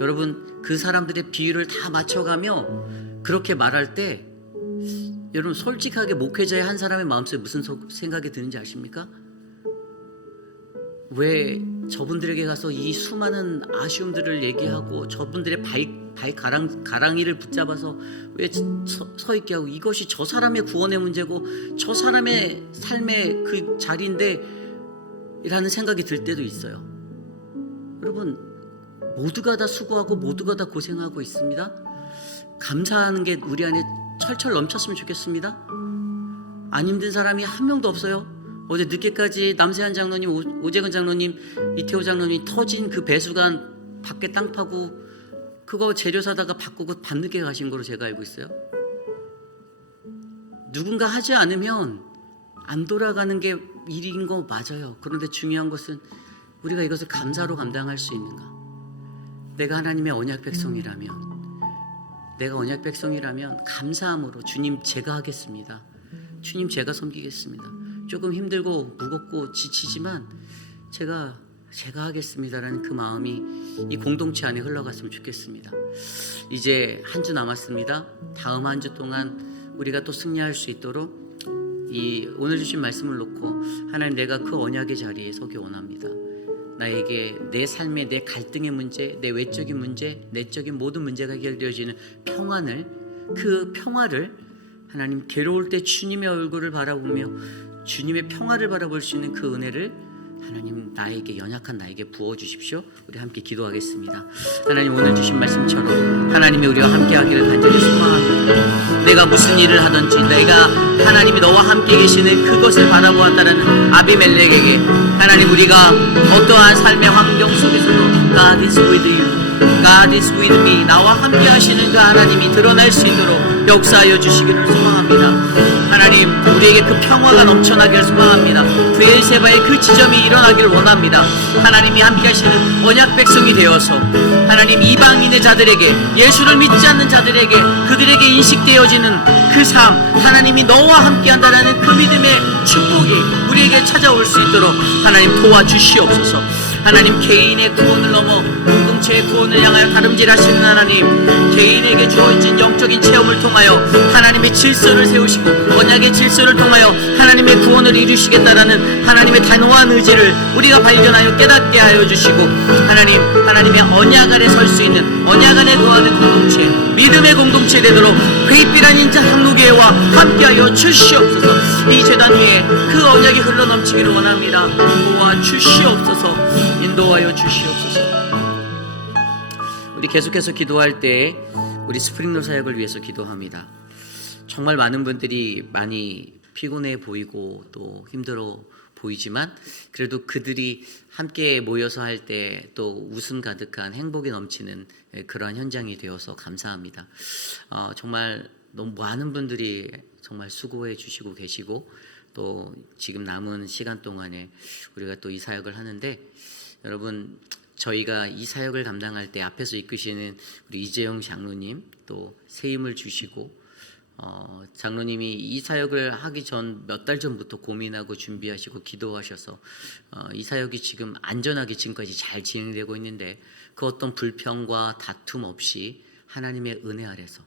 여러분, 그 사람들의 비율을 다 맞춰가며 그렇게 말할 때 여러분, 솔직하게 목회자의 한 사람의 마음속에 무슨 생각이 드는지 아십니까? 왜 저분들에게 가서 이 수많은 아쉬움들을 얘기하고 저분들의 가랑이를 붙잡아서 왜 서 있게 하고, 이것이 저 사람의 구원의 문제고 저 사람의 삶의 그 자리인데 이라는 생각이 들 때도 있어요. 여러분, 모두가 다 수고하고 모두가 다 고생하고 있습니다. 감사하는 게 우리 안에 철철 넘쳤으면 좋겠습니다. 안 힘든 사람이 한 명도 없어요. 어제 늦게까지 남세한 장로님, 오재근 장로님, 이태호 장로님 터진 그 배수관 밖에 땅 파고 그거 재료 사다가 바꾸고 밤늦게 가신 거로 제가 알고 있어요. 누군가 하지 않으면 안 돌아가는 게 일인 거 맞아요. 그런데 중요한 것은 우리가 이것을 감사로 감당할 수 있는가. 내가 하나님의 언약 백성이라면 감사함으로 주님 제가 하겠습니다. 주님 제가 섬기겠습니다. 조금 힘들고 무겁고 지치지만 제가 하겠습니다라는 그 마음이 이 공동체 안에 흘러갔으면 좋겠습니다. 이제 한 주 남았습니다. 다음 한 주 동안 우리가 또 승리할 수 있도록 이 오늘 주신 말씀을 놓고 하나님, 내가 그 언약의 자리에 서기 원합니다. 나에게 내 삶의 내 갈등의 문제, 내 외적인 문제, 내적인 모든 문제가 해결되어지는 그 평화를 하나님, 괴로울 때 주님의 얼굴을 바라보며 주님의 평화를 바라볼 수 있는 그 은혜를 하나님, 연약한 나에게 부어주십시오. 우리 함께 기도하겠습니다. 하나님, 오늘 주신 말씀처럼 하나님이 우리와 함께 하기를 간절히 소망합니다. 내가 무슨 일을 하든지 내가 하나님이 너와 함께 계시는 그것을 바라보았다는 아비멜렉에게 하나님, 우리가 어떠한 삶의 환경 속에서도 God is with you, God is with me, 나와 함께 하시는 그 하나님이 드러날 수 있도록 역사하여 주시기를 소망합니다. 하나님, 우리에게 그 평화가 넘쳐나기를 소망합니다. 브엘세바의 그 지점이 일어나기를 원합니다. 하나님이 함께 하시는 언약 백성이 되어서 하나님, 이방인의 자들에게, 예수를 믿지 않는 자들에게, 그들에게 인식되어지는 그 삶, 하나님이 너와 함께 한다는 그 믿음의 축복이 우리에게 찾아올 수 있도록 하나님 도와주시옵소서. 하나님, 개인의 구원을 넘어 공동체의 구원을 향하여 다름질하시는 하나님, 개인에게 주어진 영적인 체험을 통하여 하나님의 질서를 세우시고 언약의 질서를 통하여 하나님의 구원을 이루시겠다라는 하나님의 단호한 의지를 우리가 발견하여 깨닫게 하여 주시고, 하나님의 언약 아래 설 수 있는, 언약 안에 거하는 공동체, 믿음의 공동체 되도록 회의비란 인자 항로교회와 함께하여 주시옵소서. 이 제단 위에 그 언약이 흘러넘치기를 원합니다. 도와주시옵소서. 인도하여 주시옵소서. 우리 계속해서 기도할 때 우리 스프링롤 사역을 위해서 기도합니다. 정말 많은 분들이 많이 피곤해 보이고 또 힘들어 보이지만 그래도 그들이 함께 모여서 할 때 또 웃음 가득한 행복이 넘치는 그러한 현장이 되어서 감사합니다. 정말 너무 많은 분들이 정말 수고해 주시고 계시고 또 지금 남은 시간 동안에 우리가 또 이 사역을 하는데, 여러분, 저희가 이 사역을 감당할 때 앞에서 이끄시는 우리 이재영 장로님 또 새 힘을 주시고, 장로님이 이 사역을 하기 전 몇 달 전부터 고민하고 준비하시고 기도하셔서 이 사역이 지금 안전하게 지금까지 잘 진행되고 있는데, 그 어떤 불평과 다툼 없이 하나님의 은혜 아래서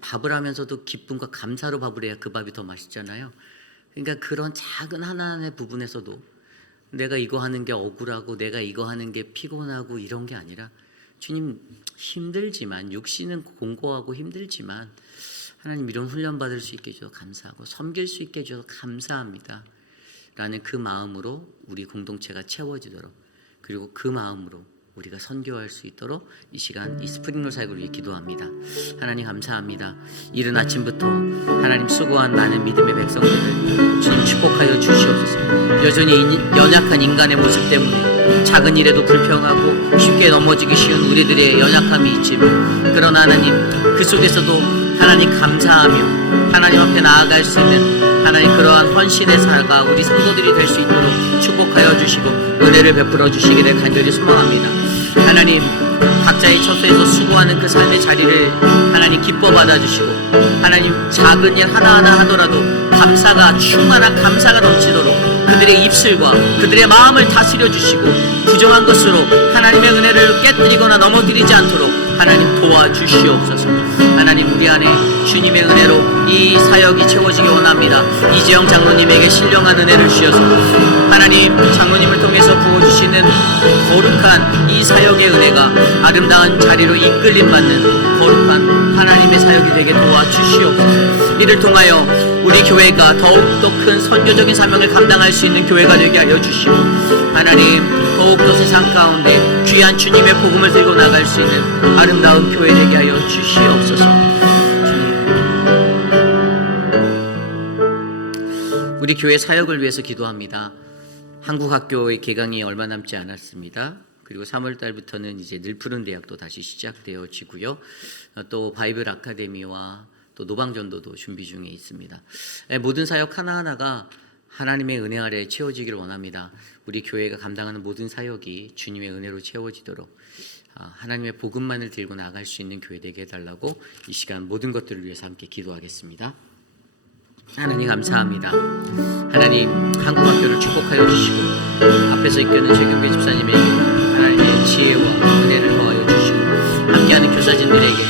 밥을 하면서도 기쁨과 감사로 밥을 해야 그 밥이 더 맛있잖아요. 그러니까 그런 작은 하나하나의 부분에서도 내가 이거 하는 게 억울하고 내가 이거 하는 게 피곤하고 이런 게 아니라, 주님, 힘들지만, 육신은 공고하고 힘들지만 하나님 이런 훈련 받을 수 있게 해주셔서 감사하고 섬길 수 있게 해주셔서 감사합니다 라는 그 마음으로 우리 공동체가 채워지도록, 그리고 그 마음으로 우리가 선교할 수 있도록 이 시간 이 스프링롤 사역을 위해 기도합니다. 하나님 감사합니다. 이른 아침부터 하나님 수고한 많은 믿음의 백성들을 주님 축복하여 주시옵소서. 여전히 연약한 인간의 모습 때문에 작은 일에도 불평하고 쉽게 넘어지기 쉬운 우리들의 연약함이 있지만, 그러나 하나님 그 속에서도 하나님 감사하며 하나님 앞에 나아갈 수 있는 하나님 그러한 헌신의 사가 우리 성도들이 될 수 있도록 축복하여 주시고 은혜를 베풀어 주시기를 간절히 소망합니다. 하나님, 각자의 처소에서 수고하는 그 삶의 자리를 하나님 기뻐 받아주시고, 하나님 작은 일 하나하나 하더라도 감사가, 충만한 감사가 넘치도록 그들의 입술과 그들의 마음을 다스려 주시고, 부정한 것으로 하나님의 은혜를 깨뜨리거나 넘어뜨리지 않도록 하나님 도와주시옵소서. 하나님, 우리 안에 주님의 은혜로 이 사역이 채워지기 원합니다. 이재영 장로님에게 신령한 은혜를 주셔서 하나님 장로님을 통해서 부어주시는 거룩한 이 사역의 은혜가 아름다운 자리로 이끌림 받는 거룩한 하나님의 사역이 되게 도와주시옵소서. 이를 통하여 우리 교회가 더욱더 큰 선교적인 사명을 감당할 수 있는 교회가 되게 하여 주시고, 하나님 더욱더 세상 가운데 귀한 주님의 복음을 들고 나갈 수 있는 아름다운 교회 되게 하여 주시옵소서. 우리 교회 사역을 위해서 기도합니다. 한국 학교의 개강이 얼마 남지 않았습니다. 그리고 3월 달부터는 이제 늘푸른 대학도 다시 시작되어지고요. 또 바이블 아카데미와 또 노방전도도 준비 중에 있습니다. 모든 사역 하나하나가 하나님의 은혜 아래 채워지기를 원합니다. 우리 교회가 감당하는 모든 사역이 주님의 은혜로 채워지도록 하나님의 복음만을 들고 나갈 수 있는 교회 되게 해달라고 이 시간 모든 것들을 위해서 함께 기도하겠습니다. 하나님 감사합니다. 하나님 한국 학교를 축복하여 주시고 앞에서 이끄는 최경배 집사님에게 하나님의 지혜와 은혜를 더하여 주시고 함께하는 교사진들에게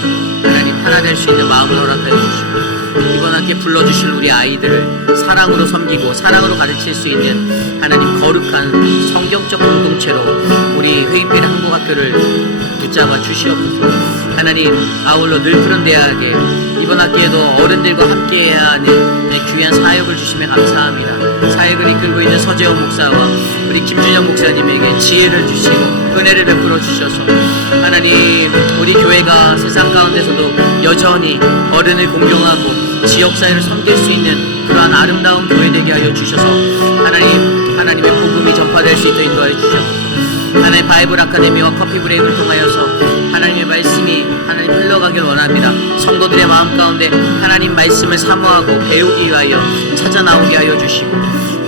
하나님 하나 될 수 있는 마음을 허락하여 주시고 이번 학기에 불러주실 우리 아이들을 사랑으로 섬기고 사랑으로 가르칠 수 있는 하나님 거룩한 성경적 공동체로 우리 회인필 한국 학교를 붙잡아 주시옵소서. 하나님 아울러 늘푸른 대학에 이번 학기에도 어른들과 함께해야 하는 귀한 사역을 주시며 감사합니다. 사역을 이끌고 있는 서재원 목사와 우리 김준영 목사님에게 지혜를 주시고 은혜를 베풀어 주셔서 하나님 우리 교회가 세상 가운데서도 여전히 어른을 공경하고 지역사회를 섬길 수 있는 그러한 아름다운 교회 되게 하여 주셔서 하나님의 복음이 전파될 수 있도록 인도하여 주셔서 하나님 바이블 아카데미와 커피 브레이크를 통하여서 하나님의 말씀이 하나님 흘러가길 원합니다. 성도들의 마음 가운데 하나님 말씀을 사모하고 배우기 위하여 찾아 나오게 하여 주시고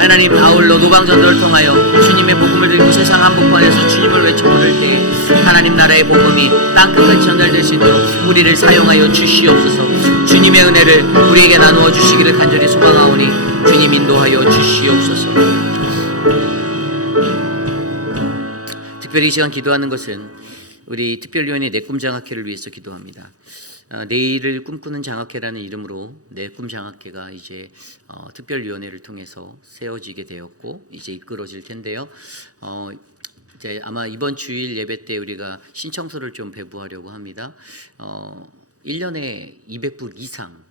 하나님 아울러 노방전도를 통하여 주님의 복음을 들고 세상 한복판에서 주님을 외쳐 부를 때 하나님 나라의 복음이 땅끝까지 전달될 수 있도록 우리를 사용하여 주시옵소서. 주님의 은혜를 우리에게 나누어 주시기를 간절히 소망하오니 주님 인도하여 주시옵소서. 특별히 이 시간 기도하는 것은 우리 특별위원회 내 꿈 장학회를 위해서 기도합니다. 내일을 꿈꾸는 장학회라는 이름으로 내 꿈 장학회가 이제 특별위원회를 통해서 세워지게 되었고 이제 이끌어질 텐데요. 이제 아마 이번 주일 예배 때 우리가 신청서를 좀 배부하려고 합니다. 1년에 200불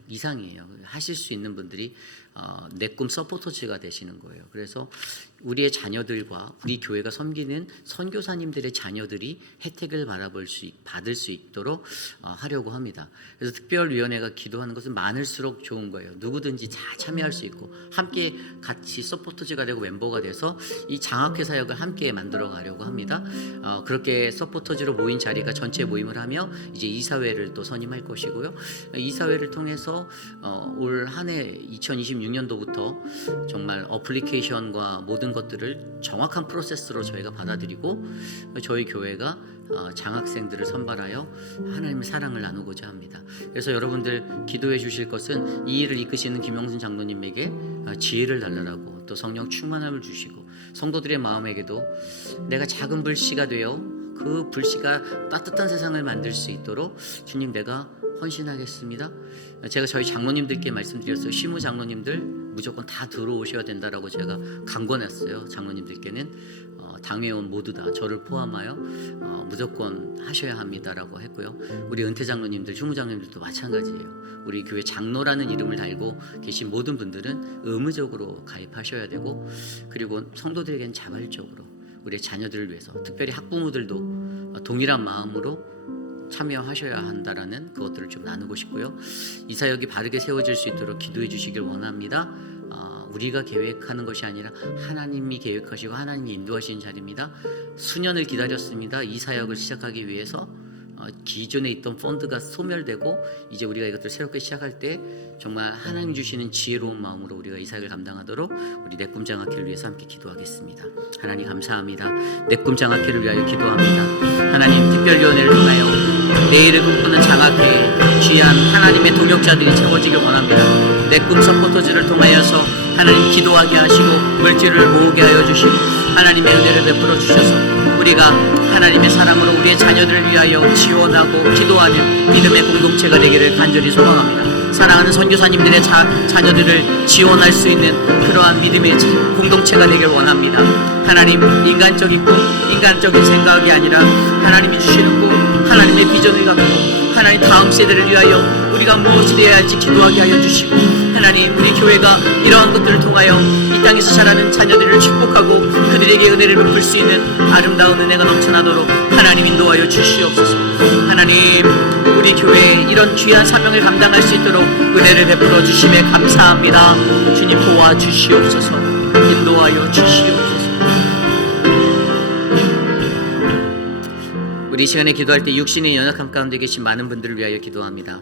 이상이에요. 하실 수 있는 분들이 내 꿈 서포터즈가 되시는 거예요. 그래서 우리의 자녀들과 우리 교회가 섬기는 선교사님들의 자녀들이 혜택을 받을 수 있도록 하려고 합니다. 그래서 특별위원회가 기도하는 것은 많을수록 좋은 거예요. 누구든지 다 참여할 수 있고 함께 같이 서포터즈가 되고 멤버가 돼서 이 장학회 사역을 함께 만들어 가려고 합니다. 그렇게 서포터즈로 모인 자리가 전체 모임을 하며 이제 이사회를 또 선임할 것이고요. 이사회를 통해서 올 한 해 2026년도부터 정말 어플리케이션과 모든 것들을 정확한 프로세스로 저희가 받아들이고 저희 교회가 장학생들을 선발하여 하나님의 사랑을 나누고자 합니다. 그래서 여러분들 기도해 주실 것은 이 일을 이끄시는 김영순 장로님에게 지혜를 달라고 또 성령 충만함을 주시고 성도들의 마음에게도 내가 작은 불씨가 되어 그 불씨가 따뜻한 세상을 만들 수 있도록 주님 내가 헌신하겠습니다. 제가 저희 장로님들께 말씀드렸어요. 시무 장로님들 무조건 다 들어오셔야 된다라고 제가 강권했어요. 장로님들께는 당회원 모두 다 저를 포함하여 무조건 하셔야 합니다라고 했고요. 우리 은퇴 장로님들, 휴무 장로님들도 마찬가지예요. 우리 교회 장로라는 이름을 달고 계신 모든 분들은 의무적으로 가입하셔야 되고 그리고 성도들에게는 자발적으로 우리의 자녀들을 위해서 특별히 학부모들도 동일한 마음으로 참여하셔야 한다라는 그것들을 좀 나누고 싶고요. 이 사역이 바르게 세워질 수 있도록 기도해 주시길 원합니다. 우리가 계획하는 것이 아니라 하나님이 계획하시고 하나님이 인도하시는 자리입니다. 수년을 기다렸습니다. 이 사역을 시작하기 위해서 기존에 있던 펀드가 소멸되고 이제 우리가 이것들을 새롭게 시작할 때 정말 하나님 주시는 지혜로운 마음으로 우리가 이 사역을 감당하도록 우리 내 꿈 장학회를 위해서 함께 기도하겠습니다. 하나님 감사합니다. 내 꿈 장학회를 위하여 기도합니다. 하나님 특별위원회를 통하여 내일을 꿈꾸는 장학회에 귀한 하나님의 동역자들이 채워지길 원합니다. 내 꿈 서포터즈를 통하여서 하나님 기도하게 하시고 물질을 모으게 하여 주시고 하나님의 은혜를 베풀어 주셔서 우리가 하나님의 사랑으로 우리의 자녀들을 위하여 지원하고 기도하는 믿음의 공동체가 되기를 간절히 소망합니다. 사랑하는 선교사님들의 자녀들을 지원할 수 있는 그러한 믿음의 공동체가 되길 원합니다. 하나님 인간적인 꿈, 인간적인 생각이 아니라 하나님이 주시는 꿈, 하나님의 비전을 갖고 하나님 다음 세대를 위하여 우리가 무엇을 해야 할지 기도하게 하여 주시고, 하나님 우리 교회가 이러한 것들을 통하여 이 땅에서 자라는 자녀들을 축복하고 그들에게 은혜를 베풀 수 있는 아름다운 은혜가 넘쳐나도록 하나님 인도하여 주시옵소서. 하나님 우리 교회에 이런 귀한 사명을 감당할 수 있도록 은혜를 베풀어 주심에 감사합니다. 주님 도와주시옵소서. 인도하여 주시옵소서. 우리 이 시간에 기도할 때 육신의 연약함 가운데 계신 많은 분들을 위하여 기도합니다.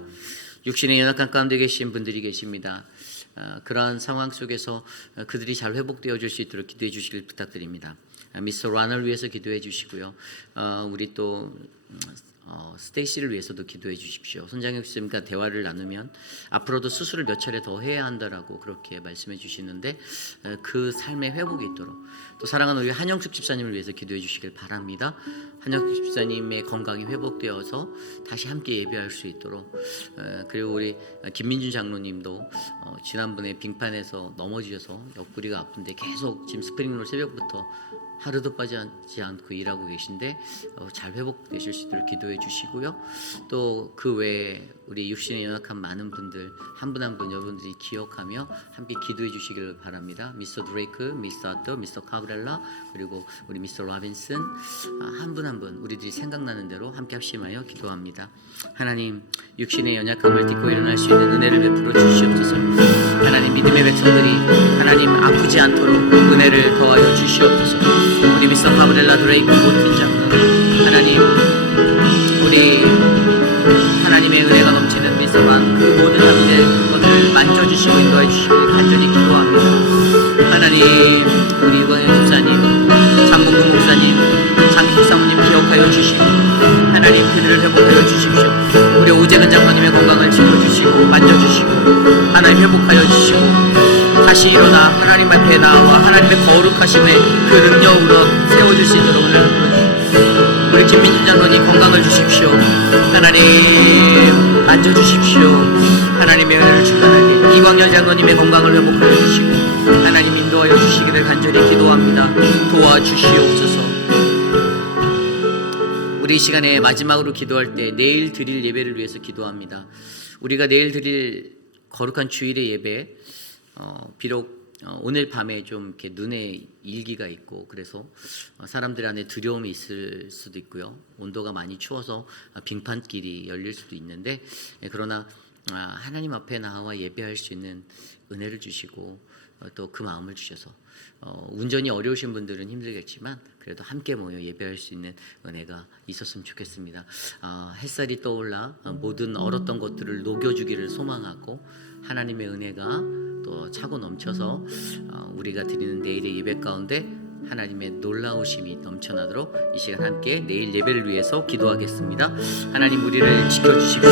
육신의 연약함 가운데 계신 분들이 계십니다. 그러한 상황 속에서 그들이 잘 회복되어 줄 수 있도록 기도해 주시길 부탁드립니다. 미스터 란을 위해서 기도해 주시고요. 우리 또 스테이시를 위해서도 기도해 주십시오. 손장혁 교수님과 대화를 나누면 앞으로도 수술을 몇 차례 더 해야 한다라고 그렇게 말씀해 주시는데 그 삶의 회복이 있도록, 또 사랑하는 우리 한영숙 집사님을 위해서 기도해 주시길 바랍니다. 한영숙 집사님의 건강이 회복되어서 다시 함께 예배할 수 있도록, 그리고 우리 김민준 장로님도 지난번에 빙판에서 넘어지셔서 옆구리가 아픈데 계속 지금 스프링롤 새벽부터 하루도 빠지지 않고 일하고 계신데 잘 회복되실 수 있도록 기도해 주시고요. 또 그 외에 우리 육신에 연약한 많은 분들 한 분 한 분 여러분들이 기억하며 함께 기도해 주시기를 바랍니다. 미스터 드레이크, 미스터 아터, 미스터 카브렐라, 그리고 우리 미스터 로빈슨, 한 분 한 분 우리들이 생각나는 대로 함께 합심하여 기도합니다. 하나님 육신의 연약함을 딛고 일어날 수 있는 은혜를 베풀어 주시옵소서. 하나님 믿음의 백성들이 하나님 아프지 않도록 은혜를 더하여 주시옵소서. 우리 미스터 카브렐라 드레이크 모틴 장로, 하나님 우리 하나님의 은혜가 넘치는 미스터만 그 모든 것들을 만져주시고 인도해 주시길 간절히 기도합니다. 하나님 우리 이광현 집사님, 장문구 목사님, 장식 사모님 기억하여 주시고 하나님 그들을 회복하여 주십시오. 우리 오재근 장로님의 건강을 지켜주시고 만져주시고 하나님 회복하여 주시고 다시 일어나 하나님 앞에 나와 하나님의 거룩하심의 그 능력으로 세워줄 수 있도록 은혜를 부어주시고, 우리 김민준 장로님 건강을 주십시오. 하나님 만져주십시오. 하나님의 은혜를 충만하게 이광열 장로님의 건강을 회복하여 주시고 하나님 인도하여 주시기를 간절히 기도합니다. 도와주시옵소서. 우리 이 시간에 마지막으로 기도할 때 내일 드릴 예배를 위해서 기도합니다. 우리가 내일 드릴 거룩한 주일의 예배, 비록 오늘 밤에 좀 이렇게 눈에 일기가 있고 그래서 사람들 안에 두려움이 있을 수도 있고요. 온도가 많이 추워서 빙판길이 열릴 수도 있는데, 그러나 하나님 앞에 나와 예배할 수 있는 은혜를 주시고 또 그 마음을 주셔서 운전이 어려우신 분들은 힘들겠지만 그래도 함께 모여 예배할 수 있는 은혜가 있었으면 좋겠습니다. 햇살이 떠올라 모든 얼었던 것들을 녹여주기를 소망하고 하나님의 은혜가 또 차고 넘쳐서 우리가 드리는 내일의 예배 가운데 하나님의 놀라우심이 넘쳐나도록 이 시간 함께 내일 예배를 위해서 기도하겠습니다. 하나님 우리를 지켜주십시오.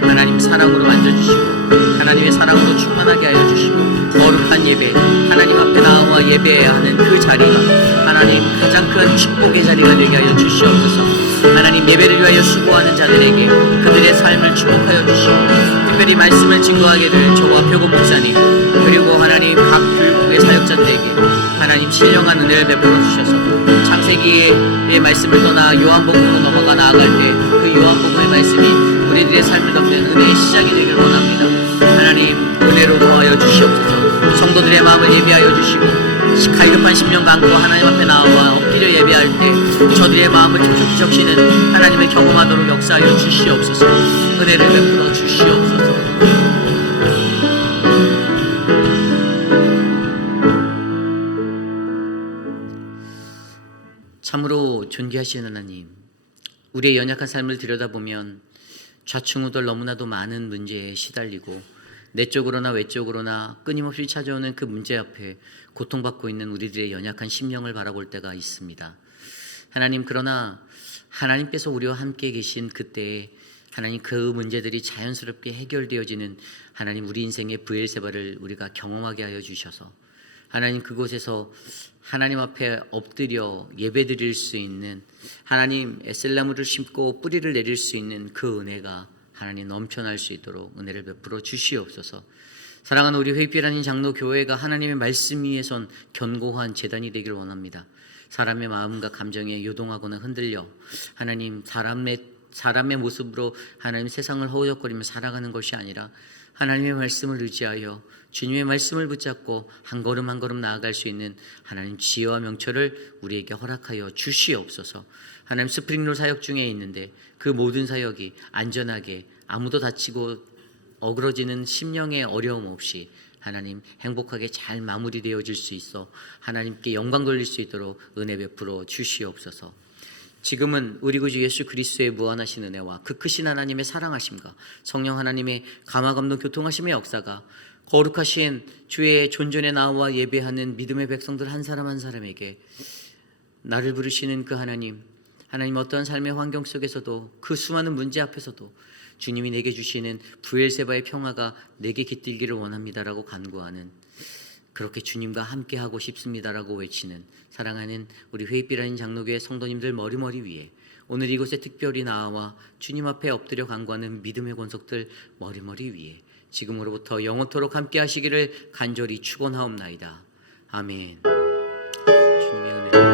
하나님 사랑으로 만져주시고 하나님의 사랑으로 충만하게 하여 주시고 거룩한 예배, 하나님 앞에 나와 예배해야 하는 그 자리가 하나님 가장 큰 축복의 자리가 되게 하여 주시옵소서. 하나님 예배를 위하여 수고하는 자들에게 그들의 삶을 축복하여 주시고, 특별히 말씀을 증거하게 될 저와 표고 목사님 그리고 하나님 각 교육국의 사역자들에게 하나님 신령한 은혜를 베풀어 주셔서 창세기의 말씀을 떠나 요한복음으로 넘어가 나아갈 때 그 요한복음의 말씀이 우리들의 삶을 덮는 은혜의 시작이 되길 원합니다. 하나님 은혜로 더하여 주시옵소서. 성도들의 마음을 예비하여 주시고 갈급한 심령과 안고 하나님 앞에 나와 엎드려 예배할 때 저들의 마음을 촉촉히 적시는 하나님을 경험하도록 역사하여 주시옵소서. 은혜를 베풀어 주시옵소서. 참으로 존귀하신 하나님, 우리의 연약한 삶을 들여다보면 좌충우돌 너무나도 많은 문제에 시달리고 내적으로나 외적으로나 끊임없이 찾아오는 그 문제 앞에 고통받고 있는 우리들의 연약한 심령을 바라볼 때가 있습니다. 하나님, 그러나 하나님께서 우리와 함께 계신 그때에 하나님 그 문제들이 자연스럽게 해결되어지는 하나님 우리 인생의 브엘세바를 우리가 경험하게 하여 주셔서 하나님 그곳에서 하나님 앞에 엎드려 예배드릴 수 있는 하나님 에셀나무를 심고 뿌리를 내릴 수 있는 그 은혜가 하나님 넘쳐날 수 있도록 은혜를 베풀어 주시옵소서. 사랑하는 우리 회피라는 장로 교회가 하나님의 말씀 위에 선 견고한 제단이 되길 원합니다. 사람의 마음과 감정에 요동하거나 흔들려 하나님 사람의 사람의 모습으로 하나님 세상을 허우적거리며 살아가는 것이 아니라 하나님의 말씀을 의지하여 주님의 말씀을 붙잡고 한 걸음 한 걸음 나아갈 수 있는 하나님 지혜와 명철을 우리에게 허락하여 주시옵소서. 하나님 스프링롤 사역 중에 있는데 그 모든 사역이 안전하게 아무도 다치고 어그러지는 심령의 어려움 없이 하나님 행복하게 잘 마무리되어질 수 있어 하나님께 영광 돌릴 수 있도록 은혜 베풀어 주시옵소서. 지금은 우리 구주 예수 그리스도의 무한하신 은혜와 그 크신 하나님의 사랑하심과 성령 하나님의 감화감동 교통하심의 역사가 거룩하신 주의 존전에 나와 예배하는 믿음의 백성들 한 사람 한 사람에게 나를 부르시는 그 하나님 어떠한 삶의 환경 속에서도 그 수많은 문제 앞에서도 주님이 내게 주시는 부엘세바의 평화가 내게 깃들기를 원합니다라고 간구하는, 그렇게 주님과 함께하고 싶습니다라고 외치는 사랑하는 우리 회의비라인 장로교회 성도님들 머리머리 위에 오늘 이곳에 특별히 나와 주님 앞에 엎드려 간구하는 믿음의 권속들 머리머리 위에 지금으로부터 영원토록 함께 하시기를 간절히 축원하옵나이다. 아멘. 주님의 은혜